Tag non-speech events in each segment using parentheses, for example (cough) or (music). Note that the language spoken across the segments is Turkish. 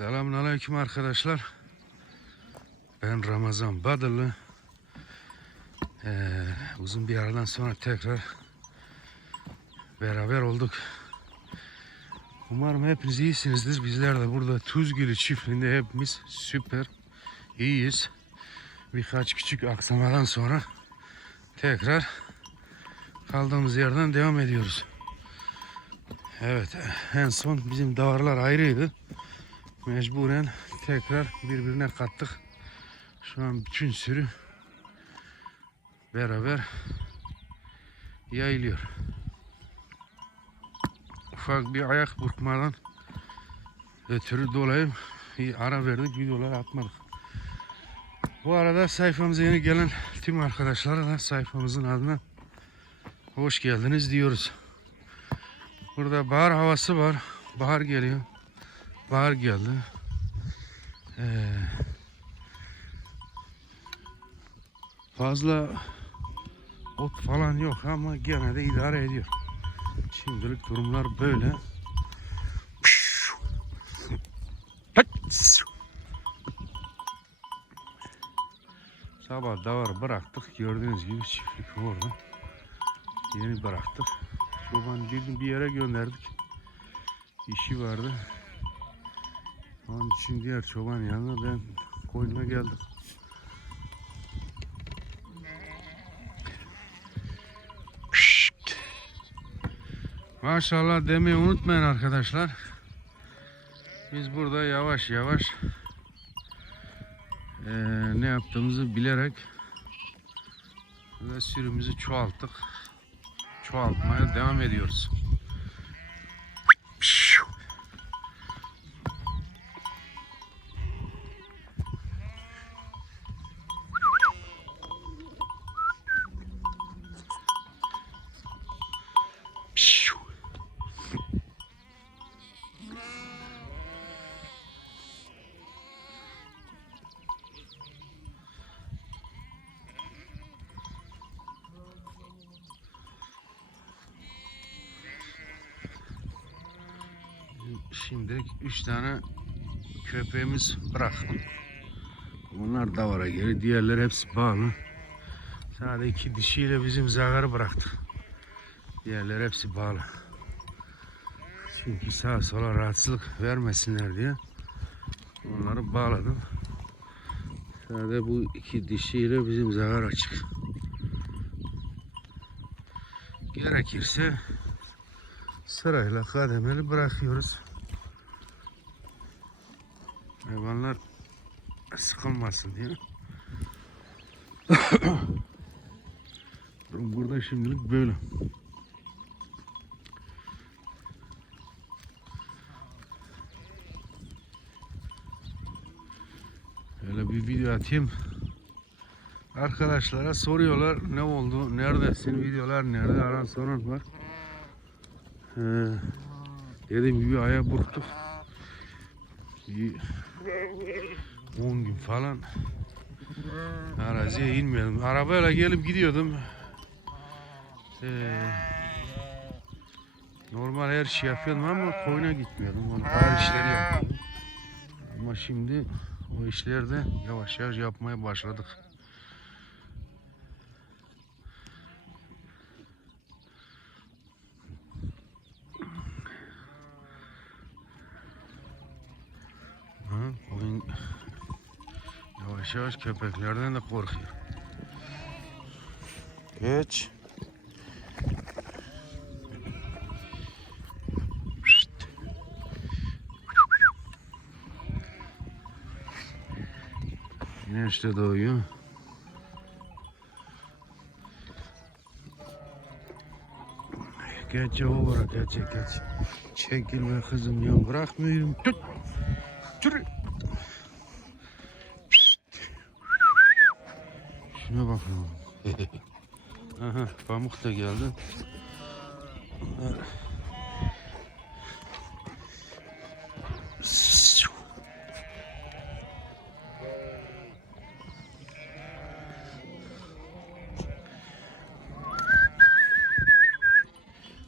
Selamun Aleyküm arkadaşlar. Ben Ramazan Badırlı. Ee, uzun bir aradan sonra tekrar beraber olduk. Umarım hepiniz iyisinizdir. Bizler de burada Tuzgülü çiftliğinde hepimiz süper iyiyiz. Birkaç küçük aksamadan sonra tekrar kaldığımız yerden devam ediyoruz. Evet en son bizim davarlar ayrıydı. Mecburen tekrar birbirine kattık. Şu an bütün sürü beraber yayılıyor. Ufak bir ayak burkmadan ötürü dolayı bir ara verdik videolar atmadık. Bu arada sayfamıza yeni gelen tüm arkadaşlara da sayfamızın adına hoş geldiniz diyoruz. Burada bahar havası var. Bahar geliyor. Bahar geldi. Ee, fazla ot falan yok ama gene de idare ediyor. Şimdilik durumlar böyle. Sabah davar bıraktık. Gördüğünüz gibi çiftlik orada. Yeni bıraktık. Çoban bir gün bir yere gönderdik. İşi vardı. Onun için diğer çoban yanına ben koyuna geldim. Maşallah demeyi unutmayın arkadaşlar. Biz burada yavaş yavaş eee, ne yaptığımızı bilerek ve sürümüzü çoğalttık. Çoğaltmaya devam ediyoruz. Şimdi üç tane köpeğimiz bıraktım. Bunlar davara geri. Diğerleri hepsi bağlı. Sadece iki dişiyle bizim zagarı bıraktık. Diğerleri hepsi bağlı. Çünkü sağa sola rahatsızlık vermesinler diye onları bağladım. Sadece bu iki dişiyle bizim zagar açık. Gerekirse sırayla kademeli bırakıyoruz. Hayvanlar sıkılmasın diye. (coughs) Burada şimdilik böyle. Öyle bir video atayım. Arkadaşlara soruyorlar ne oldu, neredesin, videolar nerede, aran soran var. Ee, dediğim gibi aya burktuk. Bir 10 gün falan araziye inmedim. Arabayla gelip gidiyordum. Ee, normal her şey yapıyordum ama koyuna gitmiyordum. Onu ağır işleri yapıyordum. Ama şimdi o işleri de yavaş yavaş yapmaya başladık. Ha, koyun yavaş yavaş köpeklerden de korkuyor. Geç. Güneş de doğuyor. Geç yavru geç geç. Çekilme kızım ya bırakmıyorum. Tut. Tut. Şuna bakalım. (laughs) Aha pamuk da geldi.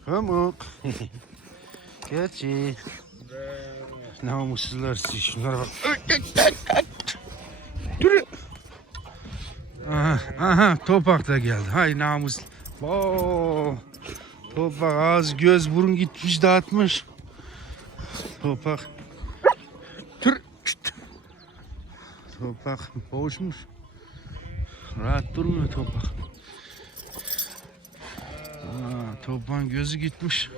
Pamuk. (laughs) Gerçi. Namussuzlar siz şunlara bak. Aha, aha topak da geldi. Hay namus. Oo. Topak ağız göz burun gitmiş dağıtmış. Topak. Dur. Şşt. Topak boğuşmuş. Rahat durmuyor topak. Aa, topağın gözü gitmiş.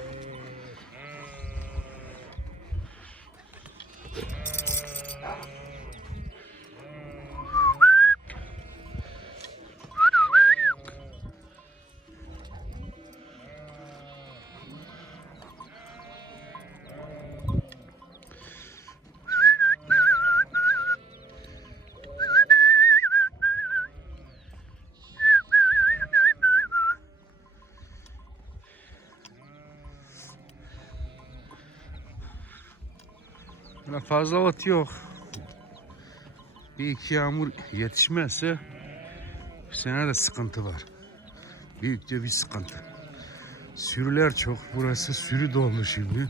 Fazla ot yok. Bir iki yağmur yetişmezse bu sene de sıkıntı var. Büyükçe bir sıkıntı. Sürüler çok. Burası sürü doldu şimdi.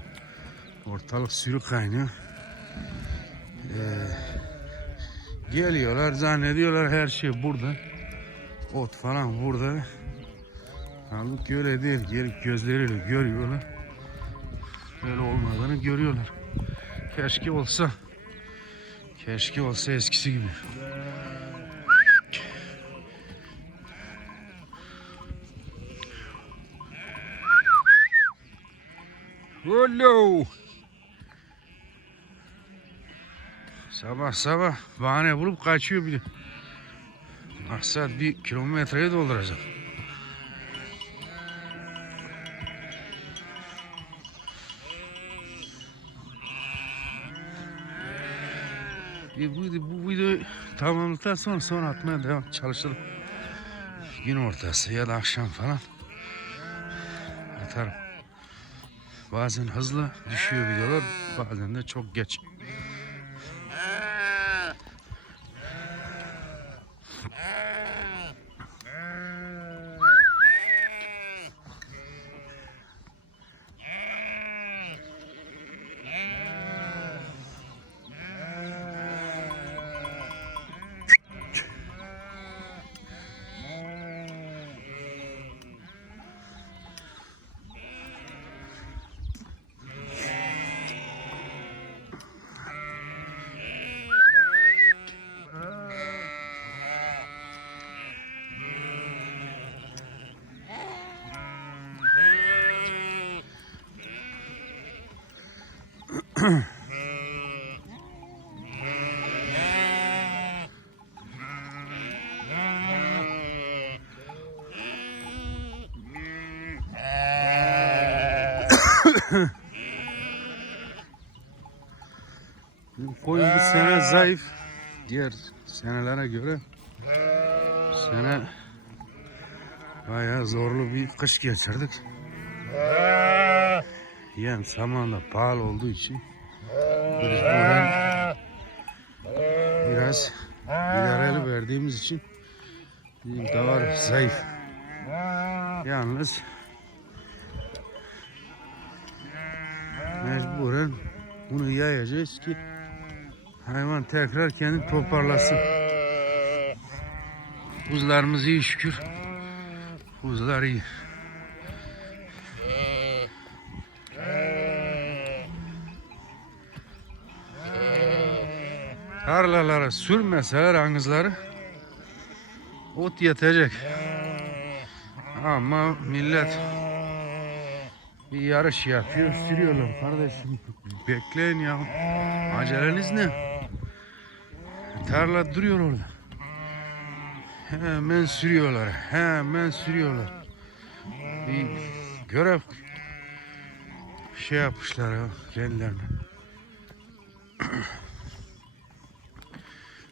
Ortalık sürü kaynıyor. Ee, geliyorlar zannediyorlar her şey burada. Ot falan burada. Halbuki öyle değil. Gözleriyle görüyorlar. Öyle olmadığını görüyorlar. Keşke olsa. Keşke olsa eskisi gibi. Hello. Sabah sabah bahane bulup kaçıyor bir. Maksat bir kilometreyi dolduracak. E, bu, bu videoyu tamamladıktan sonra sonra atmaya devam çalışalım. Gün ortası ya da akşam falan atarım. Bazen hızlı düşüyor videolar, bazen de çok geç. Koyun bu sene zayıf. Diğer senelere göre sene bayağı zorlu bir kış geçirdik. Yem saman da pahalı olduğu için biz buradan biraz ilerili verdiğimiz için bizim davar zayıf. Yalnız mecburen bunu yayacağız ki hayvan tekrar kendini toparlasın. Kuzularımız iyi şükür. Kuzular iyi. Tarlalara sürmeseler angızları ot yetecek. Ama millet bir yarış yapıyor, sürüyorlar kardeşim. Bekleyin ya. Aceleniz ne? Tarla duruyor orada. Hemen sürüyorlar, hemen sürüyorlar. Bir görev şey yapmışlar ya kendilerine. (clears throat)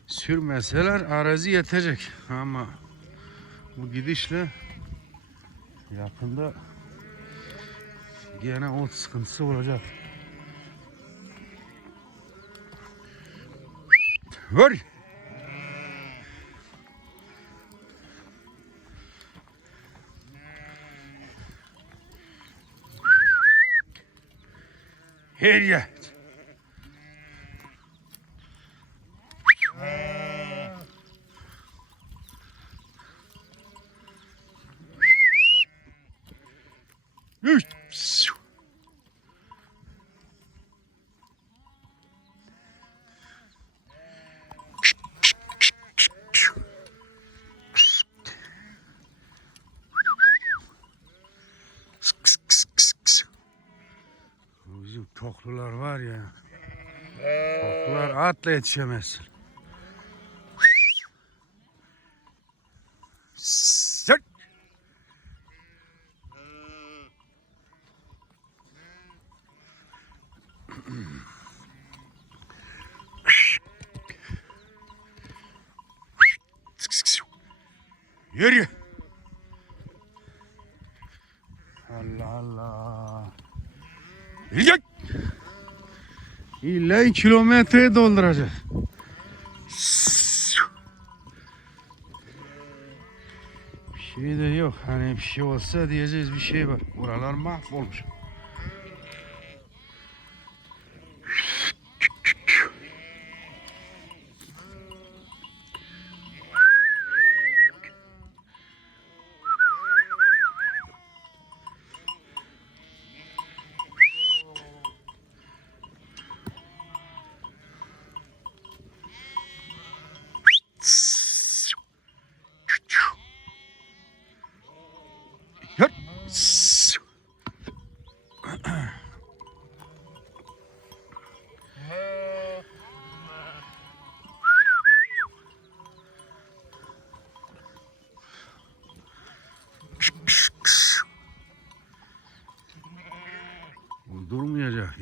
Sürmeseler arazi yetecek ama bu gidişle yakında gene ot sıkıntısı olacak. Vur. Her yer. Toklular atla yetişemez. Sık. Yürü. Allah Allah. Yürü. İlla kilometreye dolduracak. Bir şey de yok. Hani bir şey olsa diyeceğiz bir şey var. Buralar mahvolmuş.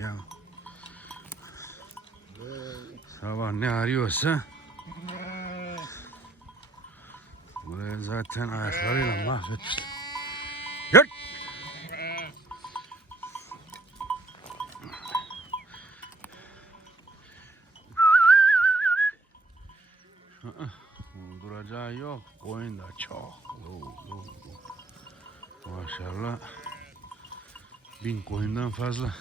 Ya. Sabah ne arıyorsa Buraya zaten ayaklarıyla mahvetmişler. Bunun Duracağı yok. Koyun da çok. Maşallah. Bin koyundan fazla.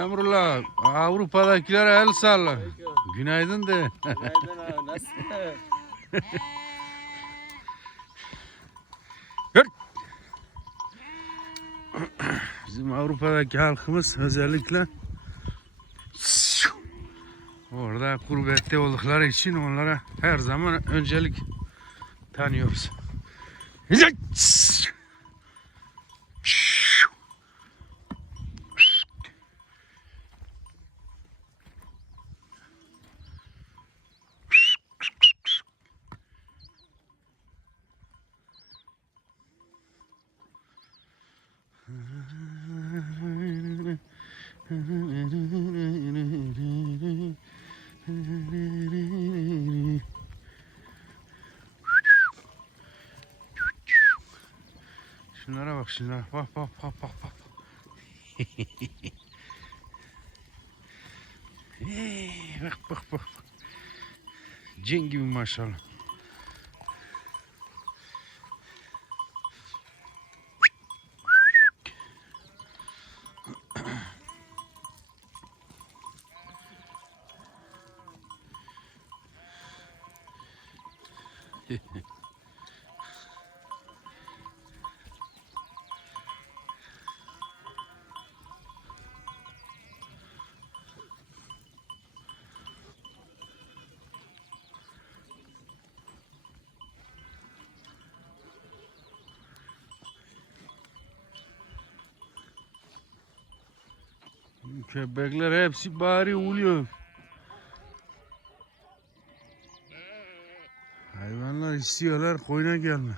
Emrullah Avrupa'dakilere el salla. Günaydın de. Günaydın abi nasılsın? Bizim Avrupa'daki halkımız özellikle orada gurbette oldukları için onlara her zaman öncelik tanıyoruz. Şunlara bak şunlara. Bak bak bak bak bak. (laughs) Hey, bak bak bak. Cin gibi maşallah. Köpekler hepsi bari uluyor. Hayvanlar istiyorlar koyuna gelme.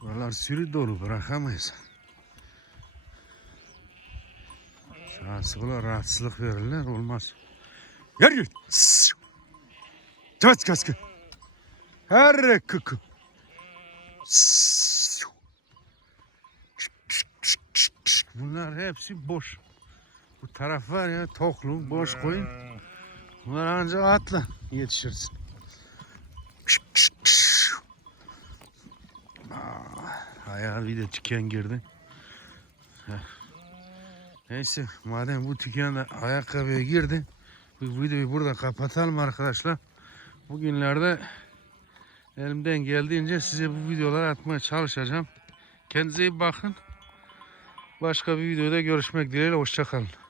Buralar sürü dolu bırakamayız. Şahsı bula rahatsızlık verirler olmaz. Yer git. Kaç kaç. Her kıkı. Bunlar hepsi boş. Bu taraf var ya toklu boş koyun. Bunlar ancak atla yetişirsin. Aa, Ayağa bir de tüken girdi. Neyse madem bu tüken de ayakkabıya girdi. Bu videoyu burada kapatalım arkadaşlar. Bugünlerde elimden geldiğince size bu videoları atmaya çalışacağım. Kendinize iyi bakın. Başka bir videoda görüşmek dileğiyle. Hoşçakalın.